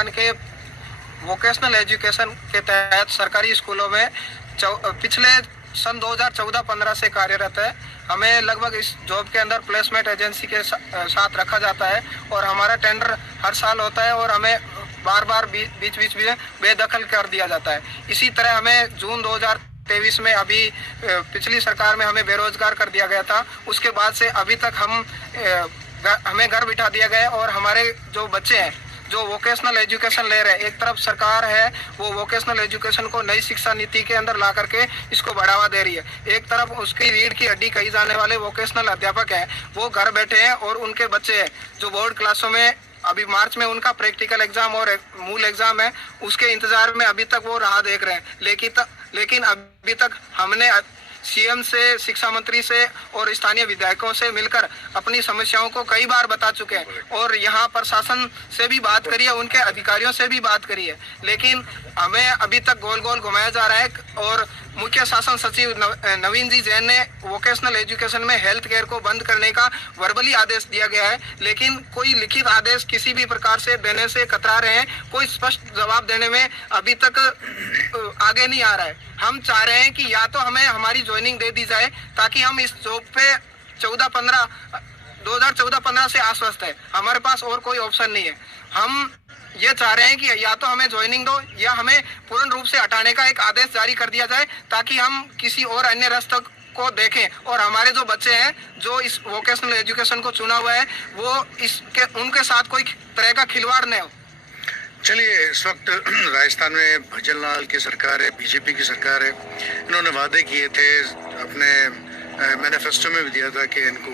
राजस्थान के vocational education के तहत सरकारी स्कूलों में पिछले सन 2014-15 से कार्यरत है। हमें लगभग इस जॉब के अंदर प्लेसमेंट एजेंसी के साथ रखा जाता है और हमारा टेंडर हर साल होता है और हमें बार बार बीच बीच में बेदखल कर दिया जाता है। इसी तरह हमें जून 2023 में अभी पिछली सरकार में हमें बेरोजगार कर दिया गया था। उसके बाद से अभी तक हमें घर बिठा दिया गया और हमारे जो बच्चे हैं जो वोकेशनल एजुकेशन ले रहे हैं, एक तरफ सरकार है वो वोकेशनल एजुकेशन को नई शिक्षा नीति के अंदर ला करके इसको बढ़ावा दे रही है, एक तरफ उसकी रीढ़ की हड्डी कही जाने वाले वोकेशनल अध्यापक हैं वो घर बैठे हैं और उनके बच्चे हैं जो बोर्ड क्लासों में अभी मार्च में उनका प्रैक्टिकल एग्जाम और मूल एग्जाम है, उसके इंतजार में अभी तक वो राह देख रहे हैं। लेकिन अभी तक हमने सीएम से, शिक्षा मंत्री से और स्थानीय विधायकों से मिलकर अपनी समस्याओं को कई बार बता चुके हैं और यहाँ प्रशासन से भी बात करी है, उनके अधिकारियों से भी बात करी है, लेकिन हमें अभी तक गोल गोल घुमाया जा रहा है। और मुख्य शासन सचिव नवीन जी जैन ने वोकेशनल एजुकेशन में हेल्थ केयर को बंद करने का वर्बली आदेश दिया गया है, लेकिन कोई लिखित आदेश किसी भी प्रकार से देने से कतरा रहे हैं, कोई स्पष्ट जवाब देने में अभी तक आगे नहीं आ रहा है। हम चाह रहे हैं कि या तो हमें हमारी ज्वाइनिंग दे दी जाए ताकि हम इस जॉब पे 2014-15 से आश्वस्त है, हमारे पास और कोई ऑप्शन नहीं है। हम ये चाह रहे हैं कि या तो हमें ज्वाइनिंग दो या हमें पूर्ण रूप से हटाने का एक आदेश जारी कर दिया जाए ताकि हम किसी और अन्य रास्ते को देखें और हमारे जो बच्चे हैं जो इस वोकेशनल एजुकेशन को चुना हुआ है वो उनके साथ कोई तरह का खिलवाड़ न हो। चलिए, इस वक्त राजस्थान में भजनलाल की सरकार है, बीजेपी की सरकार है। इन्होंने वादे किए थे, अपने मैनिफेस्टो में भी दिया था कि इनको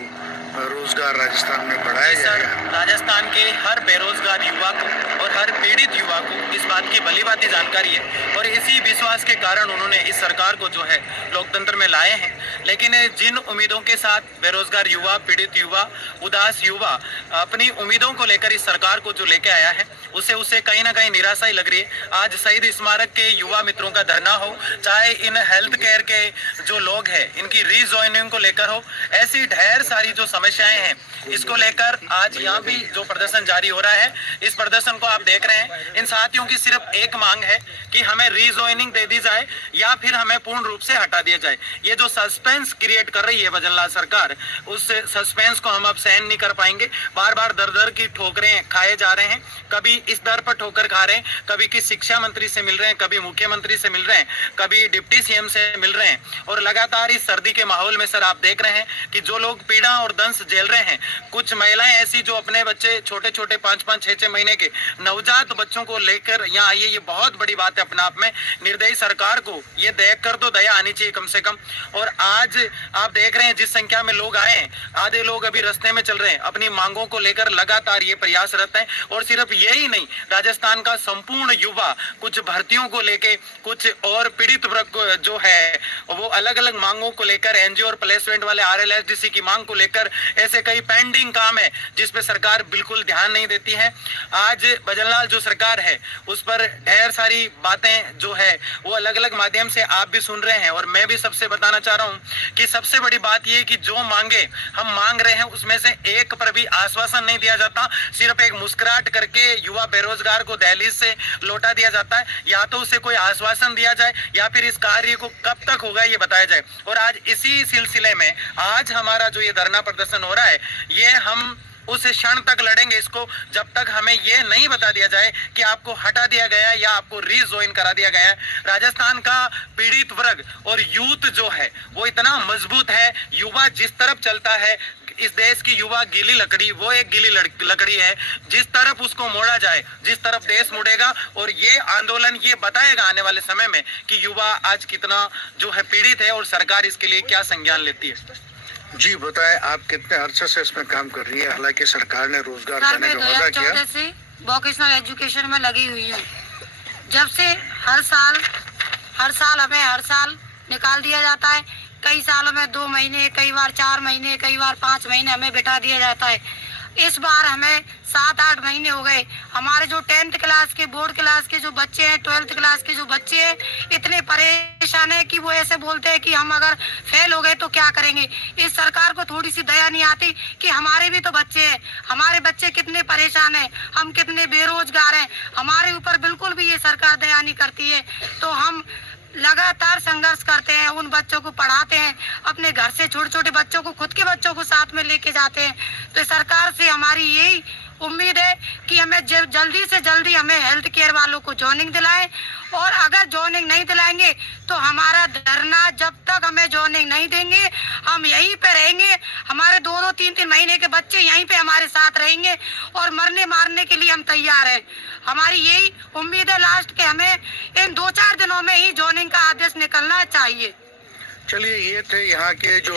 रोजगार राजस्थान में बढ़ाया जाएगा। राजस्थान के हर बेरोजगार युवा को और हर पीड़ित युवा को इस बात की भली भांति जानकारी है और इसी विश्वास के कारण उन्होंने इस सरकार को जो है लोकतंत्र में लाए हैं। लेकिन जिन उम्मीदों के साथ बेरोजगार युवा, पीड़ित युवा, उदास युवा अपनी उम्मीदों को लेकर इस सरकार को जो लेके आया है उसे कहीं ना कहीं निराशा ही लग रही है। आज शहीद स्मारक के युवा मित्रों का धरना हो, चाहे इन हेल्थ केयर के जो लोग हैं इनकी रीजॉइनिंग को लेकर हो, ऐसी ढेर सारी जो समस्याएं हैं इसको लेकर आज यहाँ भी जो प्रदर्शन जारी हो रहा है, इस प्रदर्शन को आप देख रहे हैं। इन साथियों की सिर्फ एक मांग है कि हमें रीजॉइनिंग दे दी जाए या फिर हमें पूर्ण रूप से हटा दिया जाए। ये जो सस्पेंस क्रिएट कर रही है भजनलाल सरकार, उस सस्पेंस को हम अब सहन नहीं कर पाएंगे। बार बार दर दर की ठोकरें खाए जा रहे हैं, कभी इस दर पर ठोकर खा रहे हैं, कभी किस शिक्षा मंत्री से मिल रहे हैं, कभी मुख्यमंत्री से मिल रहे हैं, कभी डिप्टी सीएम से मिल रहे हैं। और लगातार इस सर्दी के माहौल में सर आप देख रहे हैं कि जो लोग पीड़ा और दंश झेल रहे हैं, कुछ महिलाएं ऐसी जो अपने बच्चे छोटे छोटे 5-5, 6-6 महीने के नवजात बच्चों को लेकर यहाँ आई है, ये बहुत बड़ी बात है अपने आप में। निर्दयी सरकार को ये देख कर तो दया आनी चाहिए कम से कम। और आज आप देख रहे हैं जिस संख्या में लोग आए हैं, आधे लोग अभी रास्ते में चल रहे हैं, अपनी मांगों को लेकर लगातार ये प्रयासरत है। और सिर्फ यही नहीं, राजस्थान का संपूर्ण युवा कुछ भर्तियों को लेके, कुछ और पीड़ित वर्ग जो है वो अलग अलग मांगों को लेकर, एनजीओ और प्लेसमेंट वाले RLSDC की मांग को लेकर ऐसे कई पेंडिंग काम है जिस पे सरकार बिल्कुल ध्यान नहीं देती है। आज भजनलाल जो सरकार है उस पर ढेर सारी बातें जो है वो अलग अलग माध्यम से आप भी सुन रहे हैं और मैं भी सबसे बताना चाह रहा हूं कि सबसे बड़ी बात ये कि जो मांगे हम मांग रहे हैं उसमें से एक पर भी आश्वासन नहीं दिया जाता। सिर्फ एक मुस्कुराहट करके युवा बेरोजगार को दहलीज से लौटा दिया जाता है। या तो उसे कोई आश्वासन दिया जाए या फिर इस कार्य को कब तक होगा ये बताया जाए। और आज इसी सिलसिले में आज हमारा जो ये धरना प्रदर्शन हो रहा है, ये हम उस क्षण तक लड़ेंगे इसको जब तक हमें ये नहीं बता दिया जाए कि आपको हटा दिया गया या आपको रीजॉइन करा दिया गया है। राजस्थान का पीड़ित वर्ग और यूथ जो है वो इतना मजबूत है। युवा जिस तरफ चलता है, इस देश की युवा गीली लकड़ी, वो एक गीली लकड़ी है, जिस तरफ उसको मोड़ा जाए, जिस तरफ देश मुड़ेगा। और ये आंदोलन ये बताएगा आने वाले समय में कि युवा आज कितना जो है पीड़ित है और सरकार इसके लिए क्या संज्ञान लेती है। जी बताएं, आप कितने अरसे से इसमें काम कर रही है? हालांकि सरकार ने रोजगार देने का वादा किया। 2014 से वोकेशनल एजुकेशन में लगी हुई हूँ। जब से हर साल हमें हर साल निकाल दिया जाता है। कई सालों में 2 महीने, कई बार 4 महीने, कई बार 5 महीने हमें बिठा दिया जाता है। इस बार हमें 7-8 महीने हो गए, हमारे जो 10th क्लास के बोर्ड क्लास के जो बच्चे हैं, 12th क्लास के जो बच्चे हैं, इतने परेशान है कि वो ऐसे बोलते हैं कि हम अगर फेल हो गए तो क्या करेंगे। इस सरकार को थोड़ी सी दया नहीं आती कि हमारे भी तो बच्चे हैं, हमारे बच्चे कितने परेशान हैं, हम कितने बेरोजगार हैं, हमारे ऊपर बिल्कुल भी ये सरकार दया नहीं करती है। तो हम लगातार संघर्ष करते हैं, उन बच्चों को पढ़ाते हैं, अपने घर से छोटे छोटे बच्चों को, खुद के बच्चों को साथ में लेके जाते हैं। तो सरकार से हमारी यही उम्मीद है कि हमें जल्दी से जल्दी हमें हेल्थ केयर वालों को जॉइनिंग दिलाएं, और अगर जॉइनिंग नहीं दिलाएंगे तो हमारा धरना, जब तक हमें जॉइनिंग नहीं देंगे हम यहीं पे रहेंगे। हमारे 2-2, 3-3 महीने के बच्चे यहीं पे हमारे साथ रहेंगे और मरने मारने के लिए हम तैयार हैं। हमारी यही उम्मीद है लास्ट के हमें इन 2-4 दिनों में ही जॉइनिंग का आदेश निकलना चाहिए। चलिए, ये थे यहाँ के जो